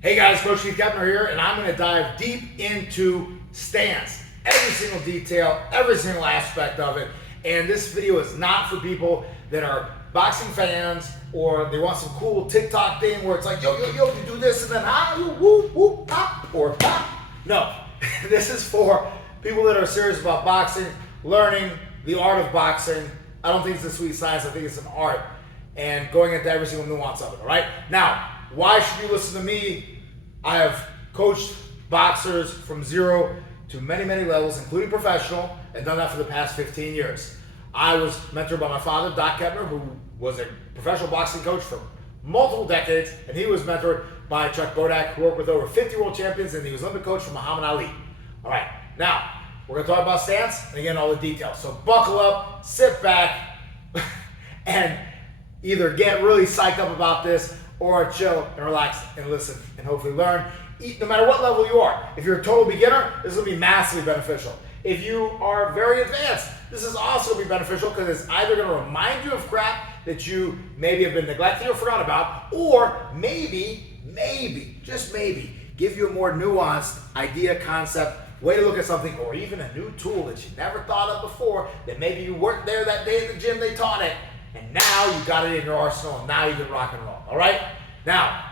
Hey guys, Coach Keith Kepner here, and I'm going to dive deep into stance. Every single detail, every single aspect of it. And this video is not for people that are boxing fans or they want some cool TikTok thing where it's like, yo, you do this and then you whoop, whoop, pop, or pop. No, this is for people that are serious about boxing, learning the art of boxing. I don't think it's a sweet science, I think it's an art. And going into every single nuance of it, all right? Now, why should you listen to me? I have coached boxers from zero to many, many levels, including professional, and done that for the past 15 years. I was mentored by my father, Doc Kepner, who was a professional boxing coach for multiple decades, and he was mentored by Chuck Bodak, who worked with over 50 world champions, and he was Olympic coach for Muhammad Ali. All right, now, we're gonna talk about stance, and again, all the details. So buckle up, sit back, and either get really psyched up about this or chill and relax and listen and hopefully learn, no matter what level you are. If you're a total beginner, this will be massively beneficial. If you are very advanced, this is also going to be beneficial because it's either going to remind you of crap that you maybe have been neglecting or forgotten about, or maybe, just maybe, give you a more nuanced idea, concept, way to look at something, or even a new tool that you never thought of before that maybe you weren't there that day at the gym they taught it, and now you got it in your arsenal, and now you can rock and roll, all right? Now,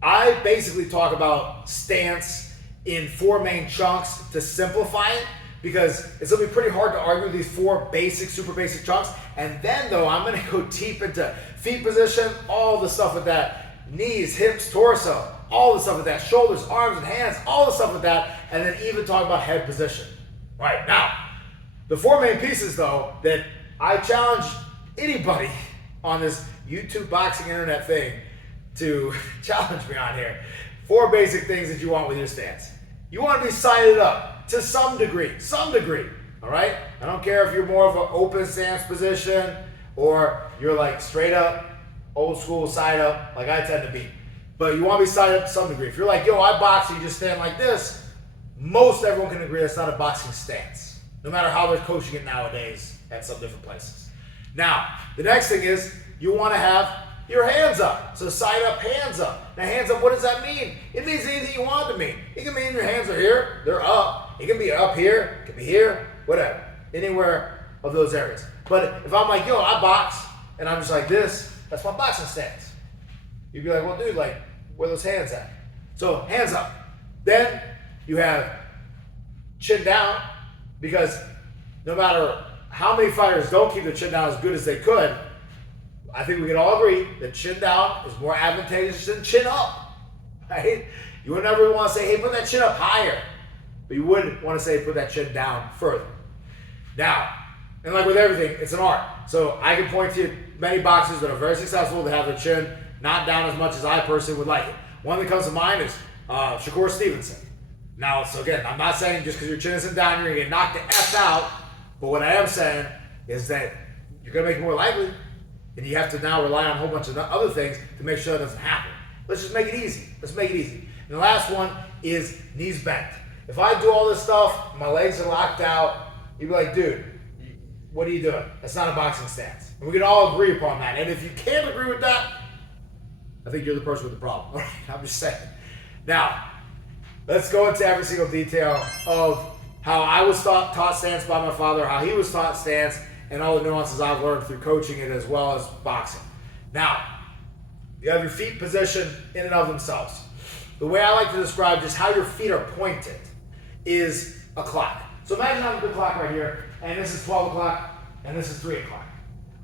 I basically talk about stance in four main chunks to simplify it, because it's gonna be pretty hard to argue these four basic, super basic chunks. And then though, I'm gonna go deep into feet position, all the stuff with that, knees, hips, torso, all the stuff with that, shoulders, arms, and hands, all the stuff with that, and then even talk about head position. Right, now, the four main pieces though, that I challenge anybody on this YouTube boxing internet thing to challenge me on here. Four basic things that you want with your stance. You want to be sided up to some degree, all right? I don't care if you're more of an open stance position or you're like straight up, old school side up, like I tend to be. But you want to be sided up to some degree. If you're like, yo, I box and you just stand like this, most everyone can agree that's not a boxing stance, no matter how they're coaching it nowadays at some different places. Now, the next thing is you want to have your hands up. So side up, hands up. Now hands up, what does that mean? It means anything you want it to mean. It can mean your hands are here, they're up. It can be up here, it can be here, whatever. Anywhere of those areas. But if I'm like, yo, I box, and I'm just like this, that's my boxing stance. You'd be like, well, dude, like, where are those hands at? So hands up. Then you have chin down, because no matter how many fighters don't keep their chin down as good as they could, I think we can all agree that chin down is more advantageous than chin up, right? You would never want to say, hey, put that chin up higher, but you would want to say, put that chin down further. Now, and like with everything, it's an art. So I can point to many boxers that are very successful that have their chin not down as much as I personally would like it. One that comes to mind is Shakur Stevenson. Now, so again, I'm not saying just because your chin isn't down, you're going to get knocked the F out, but what I am saying is that you're going to make it more likely. And you have to now rely on a whole bunch of other things to make sure that doesn't happen. Let's just make it easy. Let's make it easy. And the last one is knees bent. If I do all this stuff, my legs are locked out, you'd be like, dude, what are you doing? That's not a boxing stance. And we can all agree upon that. And if you can't agree with that, I think you're the person with the problem. All right? I'm just saying. Now, let's go into every single detail of how I was taught stance by my father, how he was taught stance, and all the nuances I've learned through coaching it as well as boxing. Now, you have your feet positioned in and of themselves. The way I like to describe just how your feet are pointed is a clock. So imagine I have a good clock right here, and this is 12 o'clock, and this is 3 o'clock.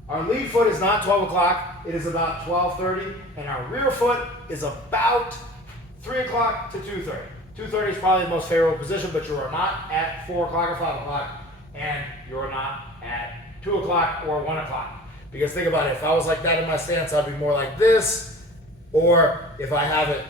Our lead foot is not 12 o'clock, it is about 12:30, and our rear foot is about 3 o'clock to 2:30. 2:30 is probably the most favorable position, but you are not at 4 o'clock or 5 o'clock, and you're not at 2 o'clock or 1 o'clock. Because think about it, if I was like that in my stance, I'd be more like this, or if I have it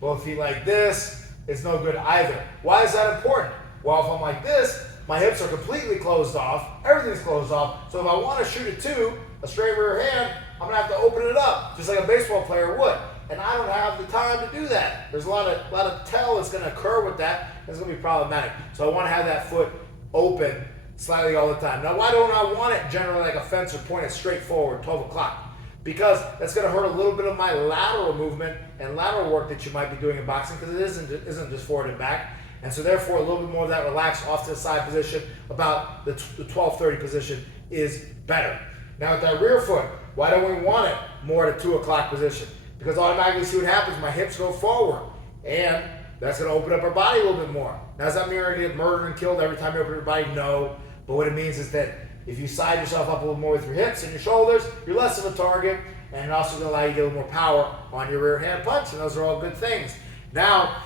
both feet like this, it's no good either. Why is that important? Well, if I'm like this, my hips are completely closed off, everything's closed off, so if I want to shoot it to a straight rear hand, I'm going to have to open it up, just like a baseball player would. And I don't have the time to do that. There's a lot of tell that's going to occur with that, and it's going to be problematic. So I want to have that foot open slightly all the time. Now, why don't I want it generally like a fence or pointed straight forward, 12 o'clock? because that's going to hurt a little bit of my lateral movement and lateral work that you might be doing in boxing, because it isn't just forward and back. And so therefore, a little bit more of that relaxed off to the side position, about the 12-30 position, is better. Now with that rear foot, why don't we want it more at a 2 o'clock position? Because automatically, see what happens, my hips go forward, and that's going to open up our body a little bit more. Now, does that mean you're going to get murdered and killed every time you open your body? No. But what it means is that if you side yourself up a little more with your hips and your shoulders, you're less of a target, and it also going to allow you to get a little more power on your rear hand punch, and those are all good things. Now,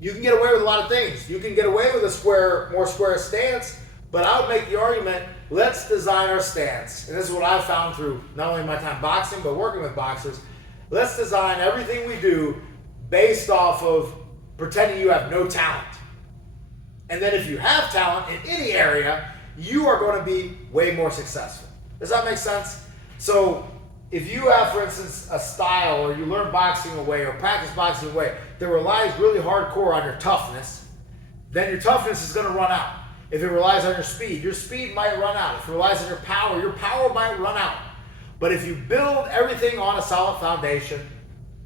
you can get away with a lot of things. You can get away with a more square stance, but I would make the argument, let's design our stance. And this is what I've found through not only my time boxing, but working with boxers. Let's design everything we do based off of pretending you have no talent. And then if you have talent in any area, you are going to be way more successful. Does that make sense? So if you have, for instance, a style, or you learn boxing away or practice boxing away that relies really hardcore on your toughness, then your toughness is going to run out. If it relies on your speed might run out. If it relies on your power might run out. But if you build everything on a solid foundation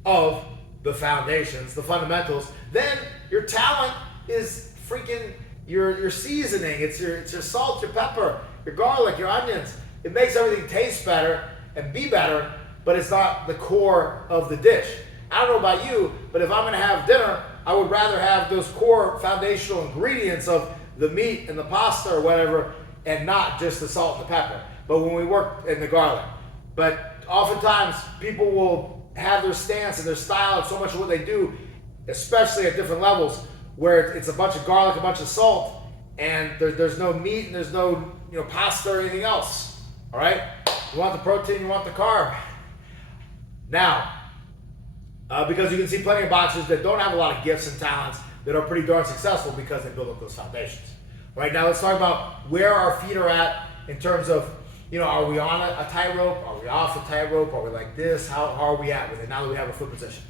of the foundations, the fundamentals, then your talent is freaking your seasoning. It's your salt, your pepper, your garlic, your onions. It makes everything taste better and be better, but it's not the core of the dish. I don't know about you, but if I'm going to have dinner, I would rather have those core foundational ingredients of the meat and the pasta or whatever, and not just the salt and the pepper. But when we work in the garlic. But oftentimes people will have their stance and their style and so much of what they do, especially at different levels, where it's a bunch of garlic, a bunch of salt, and there's no meat and there's no pasta or anything else. All right? You want the protein, you want the carb. Now, because you can see plenty of boxers that don't have a lot of gifts and talents that are pretty darn successful because they build up those foundations. Right, now let's talk about where our feet are at in terms of, are we on a tightrope? Are we off a tightrope? Are we like this? How are we at with it now that we have a foot position?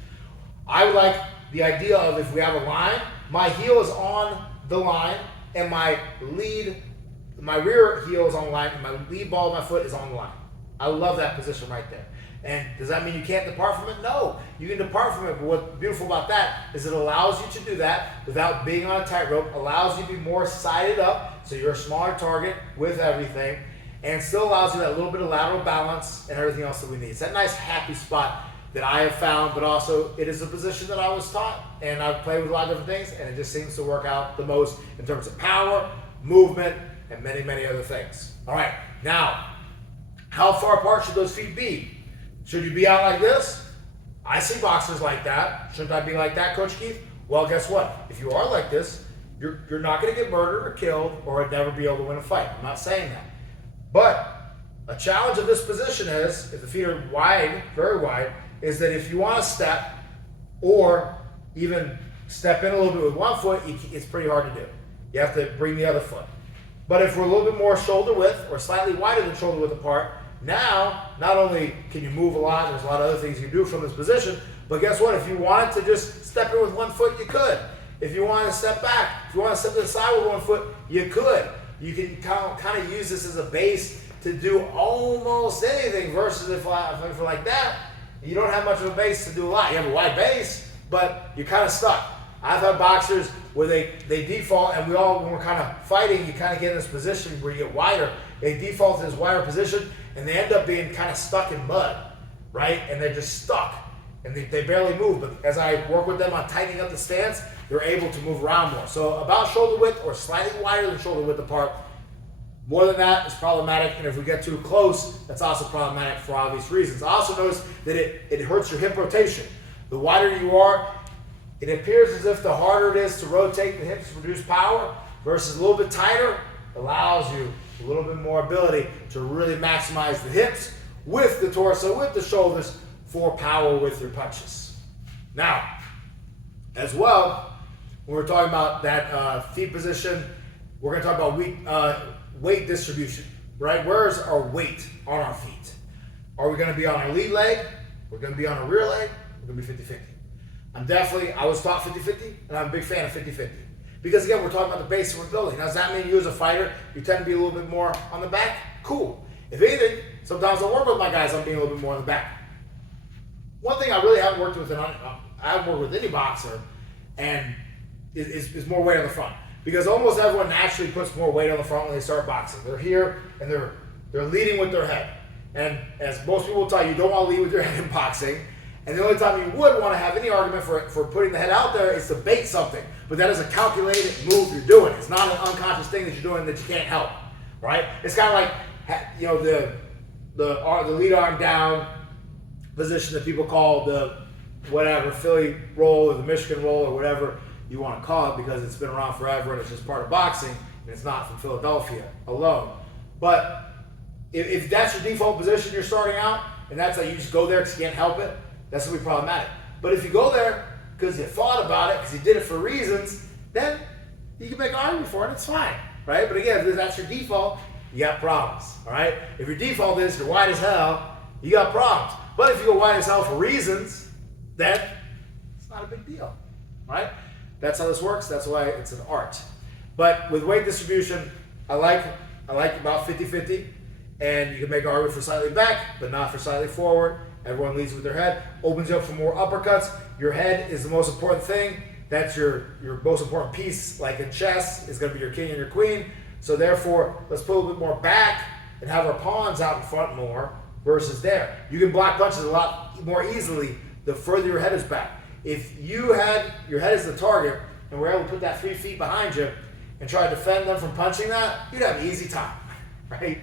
I would like the idea of, if we have a line, my heel is on the line and my rear heel is on the line and my lead ball of my foot is on the line. I love that position right there. And does that mean you can't depart from it? No, you can depart from it. But what's beautiful about that is it allows you to do that without being on a tightrope, allows you to be more sided up, so you're a smaller target with everything, and still allows you that little bit of lateral balance and everything else that we need. It's that nice happy spot that I have found, but also it is a position that I was taught, and I've played with a lot of different things, and it just seems to work out the most in terms of power, movement, and many, many other things. All right, now, how far apart should those feet be? Should you be out like this? I see boxers like that. Shouldn't I be like that, Coach Keith? Well, guess what? If you are like this, you're not going to get murdered or killed or never be able to win a fight. I'm not saying that. But a challenge of this position is, if the feet are wide, very wide, is that if you want to step or even step in a little bit with one foot, it's pretty hard to do. You have to bring the other foot. But if we're a little bit more shoulder width or slightly wider than shoulder width apart, now, not only can you move a lot, there's a lot of other things you do from this position, but guess what? If you wanted to just step in with one foot, you could. If you want to step back, if you want to step to the side with one foot, you could. You can kind of use this as a base to do almost anything, versus if you're like that, you don't have much of a base to do a lot. You have a wide base, but you're kind of stuck. I've had boxers where they default, and when we're kind of fighting, you kind of get in this position where you get wider. They default to this wider position, and they end up being kind of stuck in mud, right? And they're just stuck, and they barely move. But as I work with them on tightening up the stance, they're able to move around more. So about shoulder width or slightly wider than shoulder width apart. More than that is problematic, and if we get too close, that's also problematic for obvious reasons. I also notice that it hurts your hip rotation. The wider you are, it appears as if the harder it is to rotate the hips to produce power, versus a little bit tighter allows you a little bit more ability to really maximize the hips with the torso, with the shoulders, for power with your punches. Now, as well, when we're talking about that feet position, we're going to talk about weight distribution, right? Where's our weight on our feet? Are we going to be on our lead leg? We're going to be on our rear leg? We're going to be 50-50. I was taught 50-50, and I'm a big fan of 50-50. Because again, we're talking about the base we're building. Now, does that mean you as a fighter, you tend to be a little bit more on the back? Cool. If anything, Sometimes I'll work with my guys on being a little bit more in the back. One thing I really haven't worked with, I haven't worked with any boxer, and is more weight on the front. Because almost everyone naturally puts more weight on the front when they start boxing. They're here and they're leading with their head. And as most people will tell you, you don't want to lead with your head in boxing. And the only time you would want to have any argument for putting the head out there is to bait something. But that is a calculated move you're doing. It's not an unconscious thing that you're doing that you can't help, right? It's kind of like, the lead arm down position that people call the whatever, Philly roll or the Michigan roll or whatever you want to call it, because it's been around forever and it's just part of boxing and it's not from Philadelphia alone. But if that's your default position you're starting out, and that's like you just go there because you can't help it, that's going to be problematic. But if you go there because you thought about it, because you did it for reasons, then you can make an argument for it, it's fine, right? But again, if that's your default, you got problems, all right? If your default is you're wide as hell, you got problems. But if you go wide as hell for reasons, then it's not a big deal, right? That's how this works. That's why it's an art. But with weight distribution, I like about 50-50, and you can make an argument for slightly back, but not for slightly forward. Everyone leads with their head, opens you up for more uppercuts. Your head is the most important thing. That's your most important piece, like in chess, is going to be your king and your queen. So therefore, let's put a little bit more back and have our pawns out in front more versus there. You can block punches a lot more easily the further your head is back. If you had your head as the target and were able to put that 3 feet behind you and try to defend them from punching that, you'd have an easy time, right?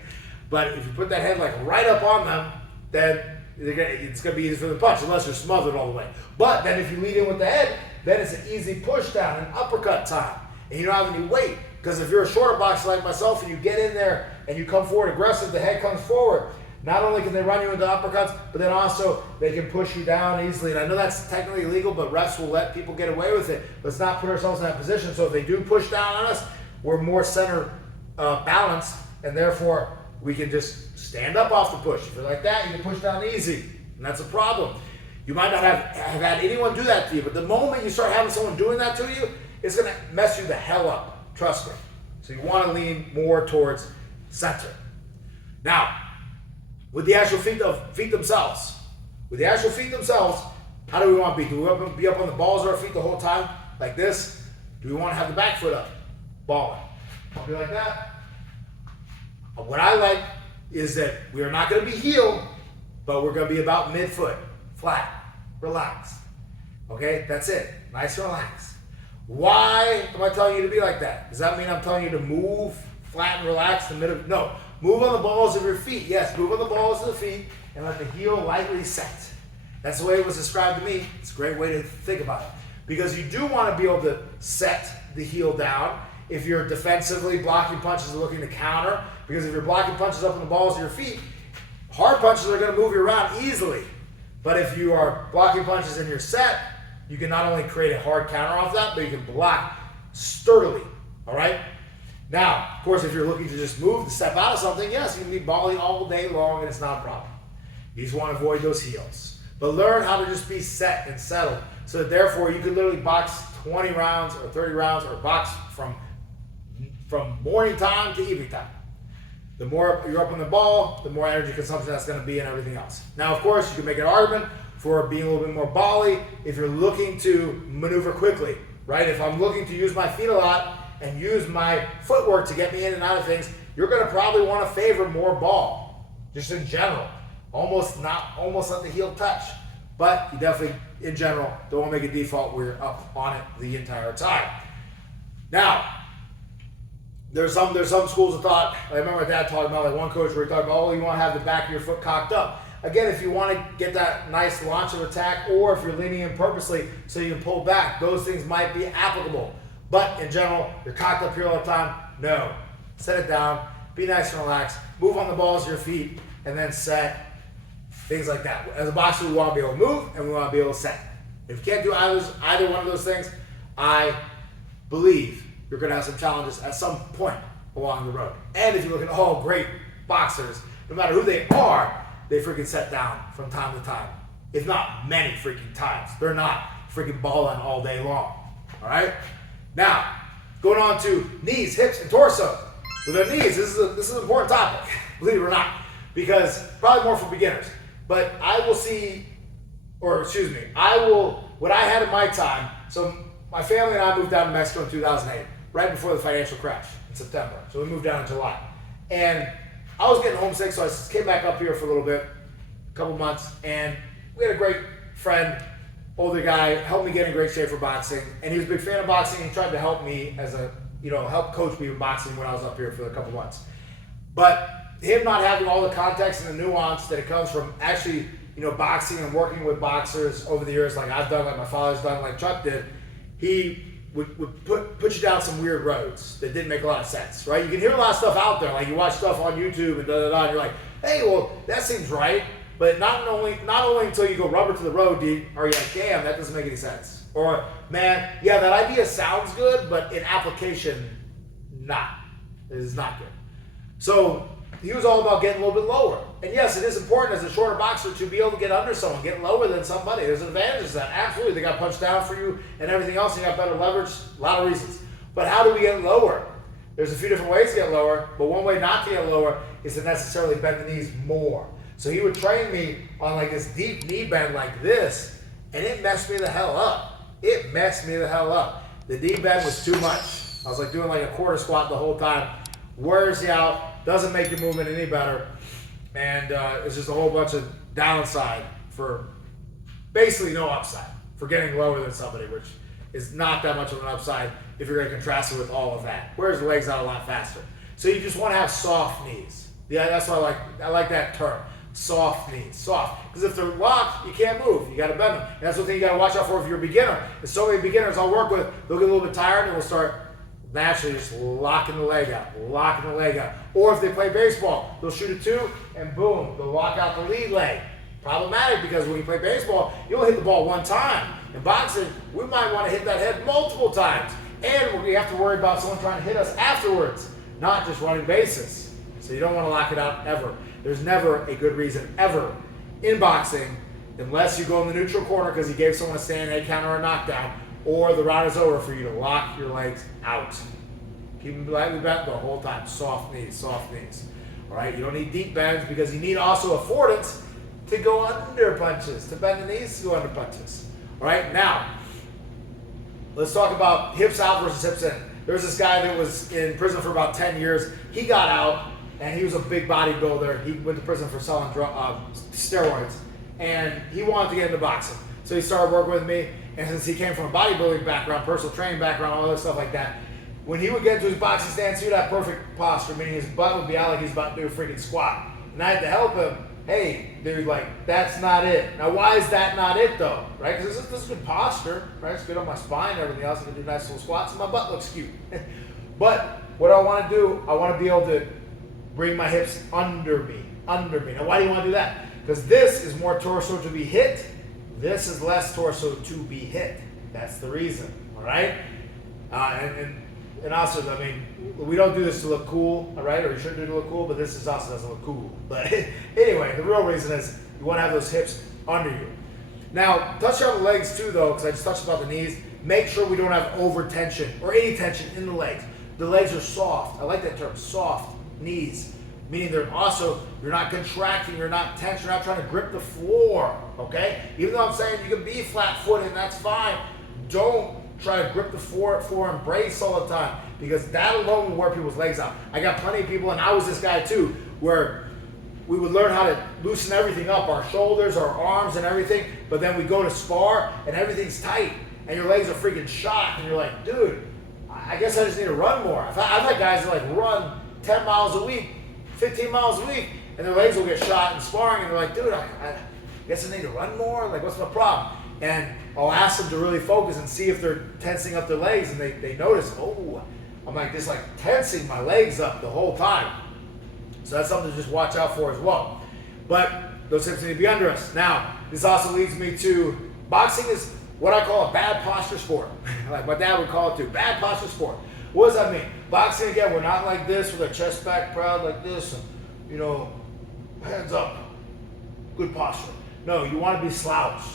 But if you put that head like right up on them, then it's going to be easy for them to punch, unless you're smothered all the way. But then if you lead in with the head, then it's an easy push down, an uppercut time, and you don't have any weight. Because if you're a shorter boxer like myself and you get in there and you come forward aggressive, the head comes forward. Not only can they run you into uppercuts, but then also they can push you down easily. And I know that's technically illegal, but refs will let people get away with it. Let's not put ourselves in that position. So if they do push down on us, we're more center balanced, and therefore we can just stand up off the push. If you're like that, you can push down easy, and that's a problem. You might not have had anyone do that to you, but the moment you start having someone doing that to you, it's going to mess you the hell up. Trust me. So you want to lean more towards center. Now, with the actual feet themselves, how do we want to be? Do we want to be up on the balls of our feet the whole time, like this? Do we want to have the back foot up, balling? I'll be like that. What I like is that we are not going to be heeled, but we're going to be about mid-foot, flat, relaxed. Okay, that's it. Nice and relaxed. Why am I telling you to be like that? Does that mean I'm telling you to move flat and relaxed in the middle? No. Move on the balls of your feet. Yes, move on the balls of the feet and let the heel lightly set. That's the way it was described to me. It's a great way to think about it. Because you do want to be able to set the heel down if you're defensively blocking punches and looking to counter. Because if you're blocking punches up on the balls of your feet, hard punches are going to move you around easily. But if you are blocking punches and you're set, you can not only create a hard counter off that, but you can block sturdily. All right? Now, of course, if you're looking to just move, to step out of something, yes, you can be balling all day long and it's not a problem. You just want to avoid those heels. But learn how to just be set and settled so that therefore you can literally box 20 rounds or 30 rounds or box from morning time to evening time. The more you're up on the ball, the more energy consumption that's going to be and everything else. Now, of course, you can make an argument for being a little bit more bally if you're looking to maneuver quickly, right? If I'm looking to use my feet a lot and use my footwork to get me in and out of things, you're going to probably want to favor more ball, just in general. Almost let the heel touch. But you definitely, in general, don't want to make a default where you're up on it the entire time. Now, there's some schools of thought. I remember my dad talking about, like one coach where he talked about, oh, you want to have the back of your foot cocked up. Again, if you want to get that nice launch of attack, or if you're leaning in purposely so you can pull back, those things might be applicable. But in general, you're cocked up here all the time. No. Set it down. Be nice and relaxed. Move on the balls of your feet, and then set. Things like that. As a boxer, we want to be able to move, and we want to be able to set. If you can't do either one of those things, I believe you're going to have some challenges at some point along the road. And if you look at all great boxers, no matter who they are, they freaking set down from time to time. If not many freaking times. They're not freaking balling all day long. All right? Now, going on to knees, hips, and torso. With our knees, this is an important topic, believe it or not. because probably more for beginners. But I will see, or excuse me, I will, what I had in my time, so my family and I moved down to Mexico in 2008, right before the financial crash in September. So we moved down in July. And I was getting homesick, so I came back up here for a little bit, a couple months, and we had a great friend, older guy, helped me get in great shape for boxing. And he was a big fan of boxing. He tried to help me as a, help coach me with boxing when I was up here for a couple months. But him not having all the context and the nuance that it comes from actually, boxing and working with boxers over the years, like I've done, like my father's done, like Chuck did, he would put you down some weird roads that didn't make a lot of sense, right? You can hear a lot of stuff out there, like you watch stuff on YouTube and and you're like, hey, well, that seems right. But not only until you go rubber to the road, are you like, damn, that doesn't make any sense. Or, man, yeah, that idea sounds good, but in application, not. It is not good. So he was all about getting a little bit lower. And yes, it is important as a shorter boxer to be able to get under someone, get lower than somebody. There's advantages to that. Absolutely. They got punched down for you and everything else. You got better leverage. A lot of reasons. But how do we get lower? There's a few different ways to get lower, but one way not to get lower is to necessarily bend the knees more. So he would train me on like this deep knee bend like this, and it messed me the hell up. It messed me the hell up. The knee bend was too much. I was like doing like a quarter squat the whole time. Wears you out, doesn't make your movement any better, and it's just a whole bunch of downside for basically no upside for getting lower than somebody, which is not that much of an upside if you're going to contrast it with all of that. Wears the legs out a lot faster. So you just want to have soft knees. Yeah, that's why I like that term. Soft knees, soft. Because if they're locked, you can't move. You got to bend them. And that's the thing you got to watch out for if you're a beginner. There's so many beginners I'll work with, they'll get a little bit tired and they'll start naturally just locking the leg out. Or if they play baseball, they'll shoot a 2 and boom, they'll lock out the lead leg. Problematic because when you play baseball, you'll hit the ball one time. In boxing, we might want to hit that head multiple times. And we have to worry about someone trying to hit us afterwards, not just running bases. So you don't want to lock it out ever. There's never a good reason ever in boxing, unless you go in the neutral corner because you gave someone a standing head counter or a knockdown, or the round is over for you to lock your legs out. Keep them lightly bent the whole time. Soft knees, soft knees. All right, you don't need deep bends because you need also affordance to go under punches, to bend the knees to go under punches. All right, now, let's talk about hips out versus hips in. There's this guy that was in prison for about 10 years. He got out, and he was a big bodybuilder. He went to prison for selling steroids, and he wanted to get into boxing. So he started working with me, and since he came from a bodybuilding background, personal training background, all that stuff like that, when he would get into his boxing stance, he would have perfect posture, meaning his butt would be out like he's about to do a freaking squat. And I had to help him. Hey, dude, like, that's not it. Now, why is that not it, though? Right? Because this is good posture, right? It's good on my spine and everything else. I can do nice little squats, and my butt looks cute. But what I want to do, I want to be able to bring my hips under me. Now, why do you want to do that? Because this is more torso to be hit. This is less torso to be hit. That's the reason, all right? And also, I mean, we don't do this to look cool, all right? Or you shouldn't do it to look cool, but this is also doesn't look cool. But anyway, the real reason is you want to have those hips under you. Now, touch on the legs too, though, because I just touched about the knees. Make sure we don't have over tension or any tension in the legs. The legs are soft. I like that term, soft knees. Meaning they're also, you're not contracting, you're not tense, you're not trying to grip the floor, okay? Even though I'm saying you can be flat-footed, and that's fine, don't try to grip the floor and brace all the time, because that alone will wear people's legs out. I got plenty of people, and I was this guy too, where we would learn how to loosen everything up, our shoulders, our arms, and everything, but then we go to spar, and everything's tight, and your legs are freaking shot, and you're like, dude, I guess I just need to run more. I've had guys that like run 10 miles a week, 15 miles a week, and their legs will get shot in sparring, and they're like, dude, I guess I need to run more? Like, what's my problem? And I'll ask them to really focus and see if they're tensing up their legs, and they notice, oh, I'm like this, like tensing my legs up the whole time. So that's something to just watch out for as well. But those hips need to be under us. Now, this also leads me to, boxing is what I call a bad posture sport. Like my dad would call it too, bad posture sport. What does that mean? Boxing, again, we're not like this with our chest back proud like this, and, hands up, good posture. No, you want to be slouched.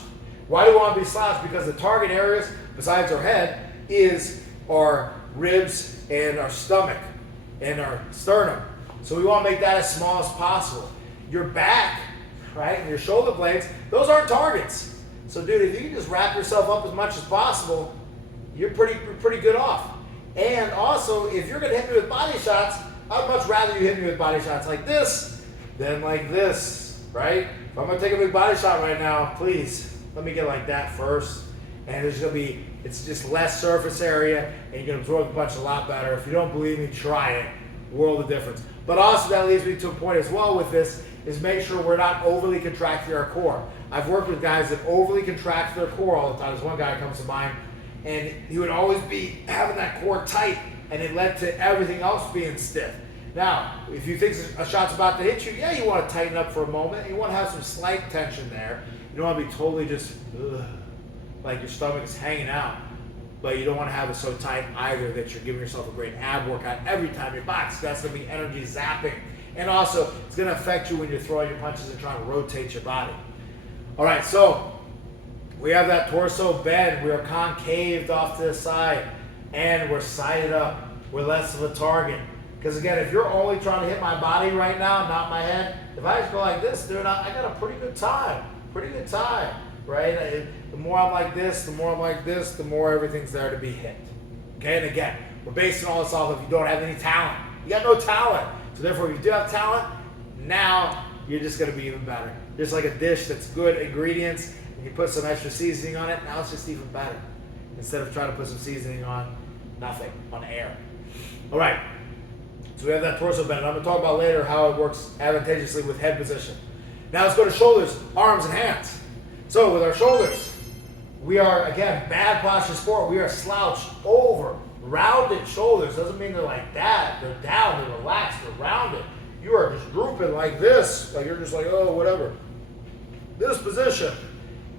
Why do you want to be slouched? Because the target areas, besides our head, is our ribs and our stomach and our sternum. So we want to make that as small as possible. your back, right, and your shoulder blades, those aren't targets. So dude, if you can just wrap yourself up as much as possible, you're pretty good off. And also, if you're gonna hit me with body shots, I'd much rather you hit me with body shots like this than like this, right? If I'm gonna take a big body shot right now, please, let me get like that first. And it's just less surface area, and you can absorb the punch a lot better. If you don't believe me, try it. World of difference. But also that leads me to a point as well with this, is make sure we're not overly contracting our core. I've worked with guys that overly contract their core all the time. There's one guy that comes to mind, and he would always be having that core tight, and it led to everything else being stiff. Now, if you think a shot's about to hit you, yeah, you want to tighten up for a moment. You want to have some slight tension there. You don't want to be totally just like your stomach is hanging out, but you don't want to have it so tight either that you're giving yourself a great ab workout every time you box. That's going to be energy zapping. And also, it's going to affect you when you're throwing your punches and trying to rotate your body. All right, so we have that torso bend. We are concaved off to the side, and we're sided up. We're less of a target. Because again, if you're only trying to hit my body right now, not my head, if I just go like this, dude, I got a pretty good time, right? The more I'm like this, the more I'm like this, the more everything's there to be hit. Okay, and again, we're basing all this off of you don't have any talent. You got no talent. So therefore, if you do have talent, now you're just gonna be even better. Just like a dish that's good ingredients, and you put some extra seasoning on it, now it's just even better. Instead of trying to put some seasoning on nothing, on air. All right, so we have that torso bend. I'm gonna talk about later how it works advantageously with head position. Now let's go to shoulders, arms, and hands. So with our shoulders, we are, again, bad posture sport. We are slouched over, rounded shoulders. Doesn't mean they're like that. They're down, they're relaxed, they're rounded. You are just drooping like this, like you're just like, oh, whatever. This position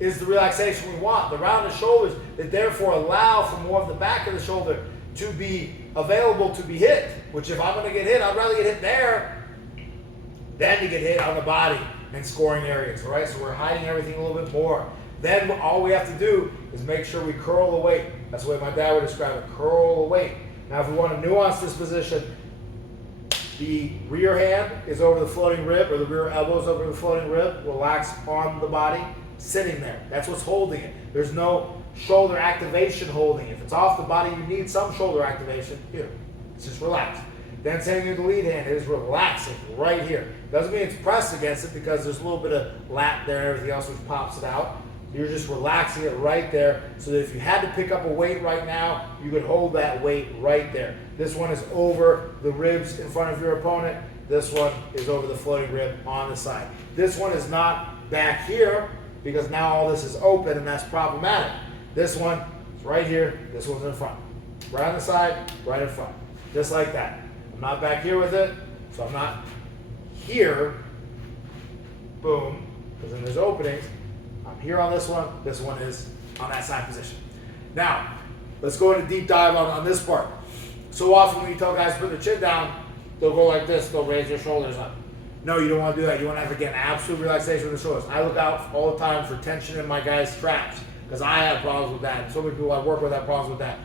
is the relaxation we want. The rounded shoulders that therefore allow for more of the back of the shoulder to be available to be hit, which if I'm gonna get hit, I'd rather get hit there than to get hit on the body and scoring areas, all right? So we're hiding everything a little bit more. Then all we have to do is make sure we curl the weight. That's the way my dad would describe it, curl the weight. Now if we want to nuance this position, the rear hand is over the floating rib, or the rear elbow is over the floating rib, relax on the body, sitting there. That's what's holding it. There's no shoulder activation holding it. If it's off the body, you need some shoulder activation. Here, it's just relaxed. Then same with the lead hand, it is relaxing right here. Doesn't mean it's pressed against it because there's a little bit of lap there and everything else which pops it out. You're just relaxing it right there so that if you had to pick up a weight right now, you could hold that weight right there. This one is over the ribs in front of your opponent. This one is over the floating rib on the side. This one is not back here because now all this is open and that's problematic. This one is right here, this one's in front. Right on the side, right in front. Just like that. I'm not back here with it, so I'm not here. Boom, because then there's openings. I'm here on this one is on that side position. Now, let's go into deep dive on this part. So often when you tell guys to put their chin down, they'll go like this, they'll raise their shoulders up. No, you don't want to do that. You want to have, again, absolute relaxation with the shoulders. I look out all the time for tension in my guys' traps because I have problems with that. And so many people I work with have problems with that.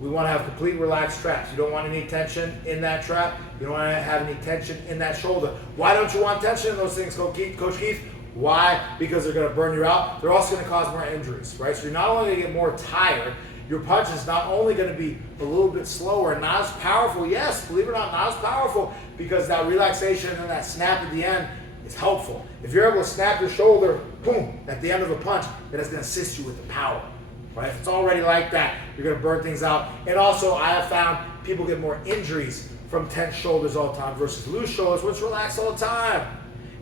We want to have complete relaxed traps. You don't want any tension in that trap. You don't want to have any tension in that shoulder. Why don't you want tension in those things, Coach Keith? Why? Because they're going to burn you out. They're also going to cause more injuries, right? So you're not only going to get more tired, your punch is not only going to be a little bit slower, not as powerful. Yes, believe it or not as powerful because that relaxation and that snap at the end is helpful. If you're able to snap your shoulder, boom, at the end of a punch, then it's going to assist you with the power, right? If it's already like that, you're going to burn things out. And also, I have found people get more injuries from tense shoulders all the time versus loose shoulders, which relax all the time.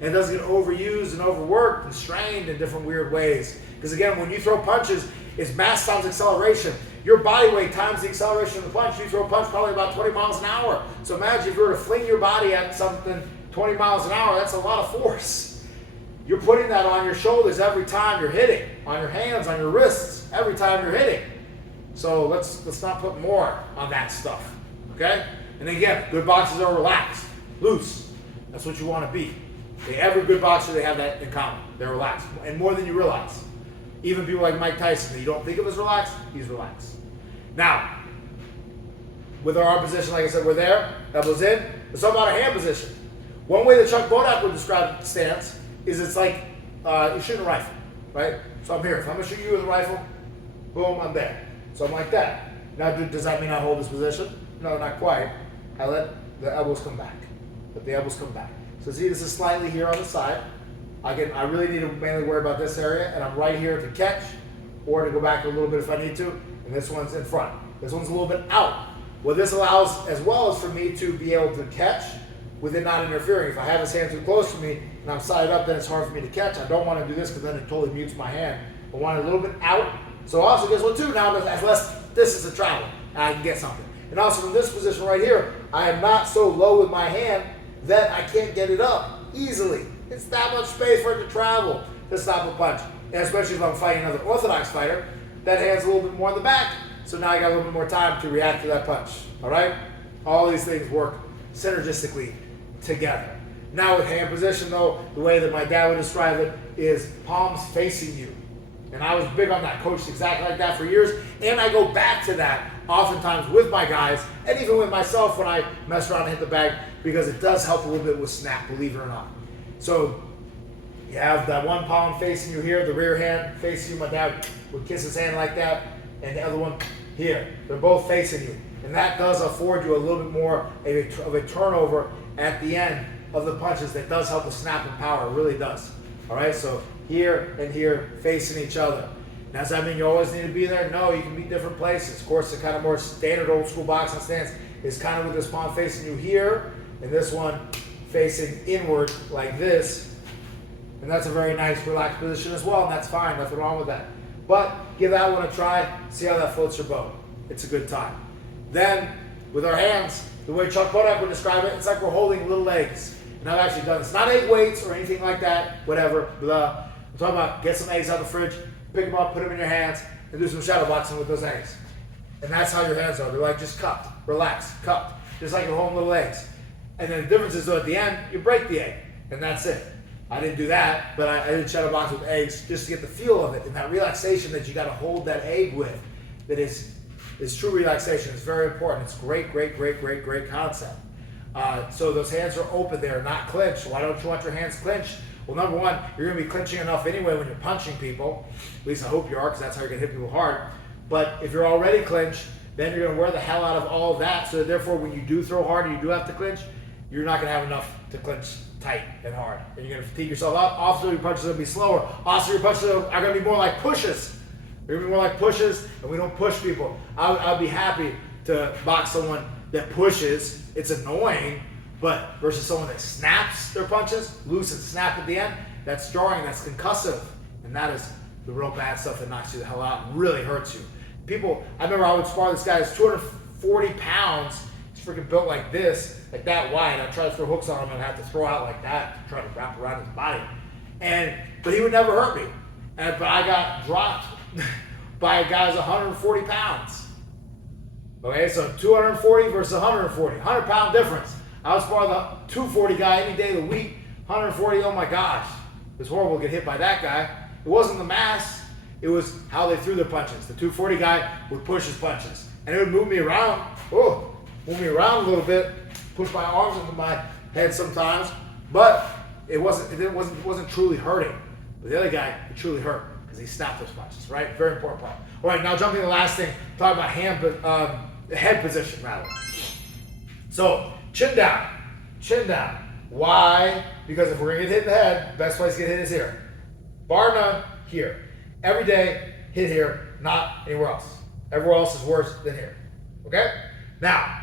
And it doesn't get overused and overworked and strained in different weird ways. Because again, when you throw punches, it's mass times acceleration. Your body weight times the acceleration of the punch. You throw a punch probably about 20 miles an hour. So imagine if you were to fling your body at something 20 miles an hour, that's a lot of force. You're putting that on your shoulders every time you're hitting, on your hands, on your wrists, every time you're hitting. So let's not put more on that stuff, okay? And again, good boxers are relaxed, loose. That's what you want to be. Every good boxer, they have that in common. They're relaxed, and more than you realize. Even people like Mike Tyson, that you don't think of as relaxed, he's relaxed. Now, with our arm position, like I said, we're there, elbows in. Let's talk about our hand position. One way that Chuck Bodak would describe stance is it's like you're shooting a rifle, right? So I'm here. If I'm going to shoot you with a rifle, boom, I'm there. So I'm like that. Now, does that mean I hold this position? No, not quite. I let the elbows come back. Let the elbows come back. So see, this is slightly here on the side. I really need to mainly worry about this area, and I'm right here to catch or to go back a little bit if I need to, and this one's in front. This one's a little bit out. What this allows as well is for me to be able to catch with it not interfering. If I have his hand too close to me and I'm sided up, then it's hard for me to catch. I don't want to do this because then it totally mutes my hand. I want it a little bit out. So also guess what too, now as less distance to travel, I can get something. And also from this position right here, I am not so low with my hand that I can't get it up easily. It's that much space for it to travel to stop a punch. And especially if I'm fighting another orthodox fighter, that hand's a little bit more in the back. So now I got a little bit more time to react to that punch. All right? All these things work synergistically together. Now with hand position though, the way that my dad would describe it is palms facing you. And I was big on that, coached exactly like that for years. And I go back to that oftentimes with my guys and even with myself when I mess around and hit the bag, because it does help a little bit with snap, believe it or not. So you have that one palm facing you here, the rear hand facing you. My dad would kiss his hand like that, and the other one here. They're both facing you. And that does afford you a little bit more of a turnover at the end of the punches. That does help the snap and power, it really does. All right, so here and here facing each other. Now, does that mean you always need to be there? No, you can be different places. Of course, the kind of more standard old school boxing stance is kind of with this palm facing you here, and this one facing inward like this. And that's a very nice relaxed position as well, and that's fine, nothing wrong with that. But give that one a try, see how that floats your boat. It's a good time. Then, with our hands, the way Chuck Bodak would describe it, it's like we're holding little eggs. And I've actually done this. Not egg weights or anything like that, whatever, blah. I'm talking about get some eggs out of the fridge, pick them up, put them in your hands, and do some shadow boxing with those eggs. And that's how your hands are. They're like just cupped, relaxed, cupped, just like you're holding little eggs. And then the difference is though at the end, you break the egg, and that's it. I didn't do that, but I did shadow box with eggs just to get the feel of it and that relaxation that you got to hold that egg with. That is true relaxation. It's very important. It's great, great, great, great, great concept. So those hands are open there, not clenched. Why don't you want your hands clenched? Well, number one, you're going to be clenching enough anyway when you're punching people. At least I hope you are, because that's how you're going to hit people hard. But if you're already clenched, then you're going to wear the hell out of all of that. So therefore, when you do throw hard and you do have to clinch, you're not going to have enough to clinch tight and hard. And you're going to fatigue yourself up. Also, your punches are going to be slower. Also, your punches are going to be more like pushes. They're going to be more like pushes, and we don't push people. I'd be happy to box someone that pushes. It's annoying, but versus someone that snaps their punches, loose and snap at the end, that's jarring, that's concussive. And that is the real bad stuff that knocks you the hell out and really hurts you. People, I remember I would spar this guy who's 240 pounds. He's freaking built like this, like that wide. I'd try to throw hooks on him and I'd have to throw out like that to try to wrap around his body. But he would never hurt me. But I got dropped by a guy who's 140 pounds. Okay, so 240 versus 140, 100-pound difference. I would spar the 240 guy any day of the week. 140, oh my gosh. It was horrible to get hit by that guy. It wasn't the mass, it was how they threw their punches. The 240 guy would push his punches. And it would move me around. Oh, move me around a little bit. Push my arms into my head sometimes. But it wasn't truly hurting. But the other guy, it truly hurt because he snapped those punches, right? Very important part. All right, now jumping to the last thing, talk about head position rather. So chin down, chin down. Why? Because if we're gonna get hit in the head, best place to get hit is here. Bar none, here. Every day, hit here, not anywhere else. Everywhere else is worse than here. Okay? Now,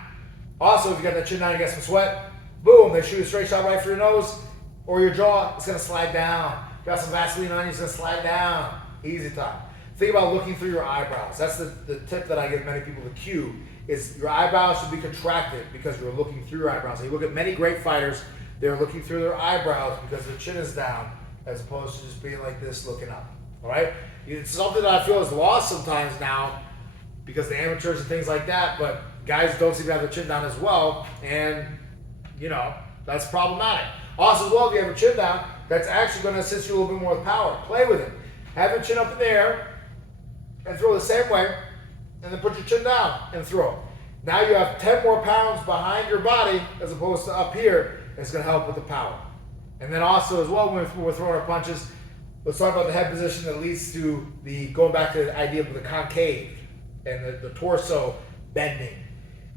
also if you got that chin down, you got some sweat, boom, they shoot a straight shot right for your nose or your jaw, it's gonna slide down. Got some Vaseline on you, it's gonna slide down. Easy time. Think about looking through your eyebrows. That's the tip that I give many people the cue, is your eyebrows should be contracted because you're looking through your eyebrows. And you look at many great fighters, they're looking through their eyebrows because their chin is down as opposed to just being like this looking up. All right? It's something that I feel is lost sometimes now because the amateurs and things like that, but guys don't seem to have their chin down as well, and you know, that's problematic. Also as well, if you have your chin down, that's actually going to assist you a little bit more with power. Play with it. Have your chin up in the air and throw the same way, and then put your chin down and throw. Now you have 10 more pounds behind your body as opposed to up here, It's going to help with the power. And then also as well, when we're throwing our punches, let's talk about the head position that leads to the, going back to the idea of the concave and the torso bending.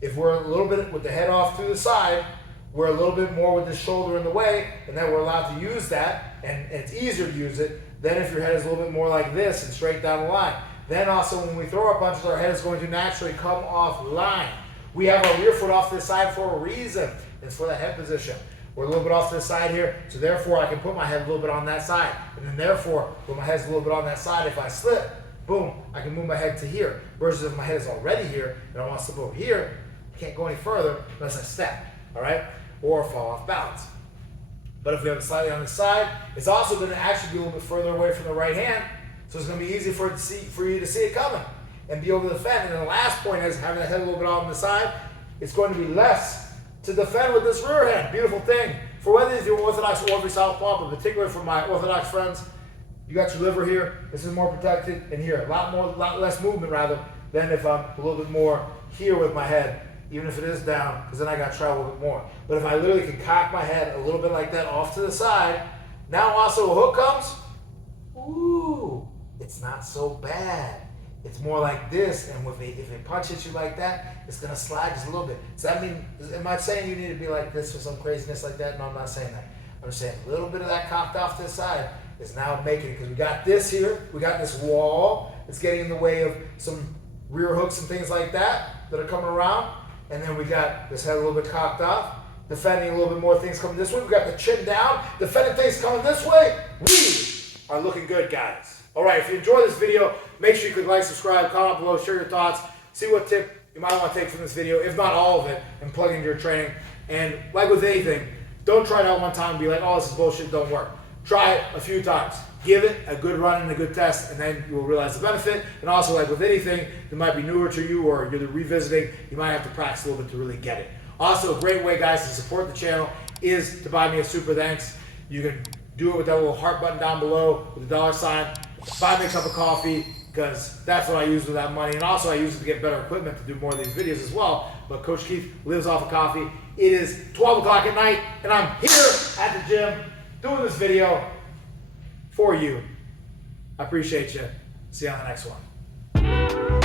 If we're a little bit with the head off to the side, we're a little bit more with the shoulder in the way, and then we're allowed to use that, and it's easier to use it than if your head is a little bit more like this and straight down the line. Then also when we throw our punches, our head is going to naturally come off line. We have our rear foot off to the side for a reason. It's for that head position. We're a little bit off to the side here, so therefore I can put my head a little bit on that side. And then therefore, when my head's a little bit on that side, if I slip, boom, I can move my head to here. Versus if my head is already here and I want to slip over here, I can't go any further unless I step, all right? Or fall off balance. But if we have it slightly on the side, it's also going to actually be a little bit further away from the right hand, so it's going to be easy for you to see it coming and be able to defend. And then the last point is having the head a little bit on the side. It's going to be less to defend with this rear hand. Beautiful thing. For whether you're Orthodox or if Southpaw, but particularly for my Orthodox friends, you got your liver here. This is more protected, and here a lot less movement rather than if I'm a little bit more here with my head. Even if it is down, because then I got to travel a little bit more. But if I literally can cock my head a little bit like that off to the side, now also a hook comes, ooh, it's not so bad. It's more like this, and if a punch hits you like that, it's going to slide just a little bit. Does that mean, am I saying you need to be like this or some craziness like that? No, I'm not saying that. I'm saying a little bit of that cocked off to the side is now making it, because we got this here, we got this wall, it's getting in the way of some rear hooks and things like that are coming around. And then we got this head a little bit cocked off, defending a little bit more things coming this way. We got the chin down, defending things coming this way. We are looking good, guys. All right, if you enjoyed this video, make sure you click like, subscribe, comment below, share your thoughts, see what tip you might want to take from this video, if not all of it, and plug into your training. And like with anything, don't try it out one time and be like, oh, this is bullshit, don't work. Try it a few times. Give it a good run and a good test, and then you will realize the benefit. And also, like with anything that might be newer to you or you're revisiting, you might have to practice a little bit to really get it. Also, a great way, guys, to support the channel is to buy me a super thanks. You can do it with that little heart button down below with the $sign. Buy me a cup of coffee, because that's what I use with that money. And also, I use it to get better equipment to do more of these videos as well. But Coach Keith lives off of coffee. It is 12 o'clock at night, and I'm here at the gym doing this video for you. I appreciate you. See you on the next one.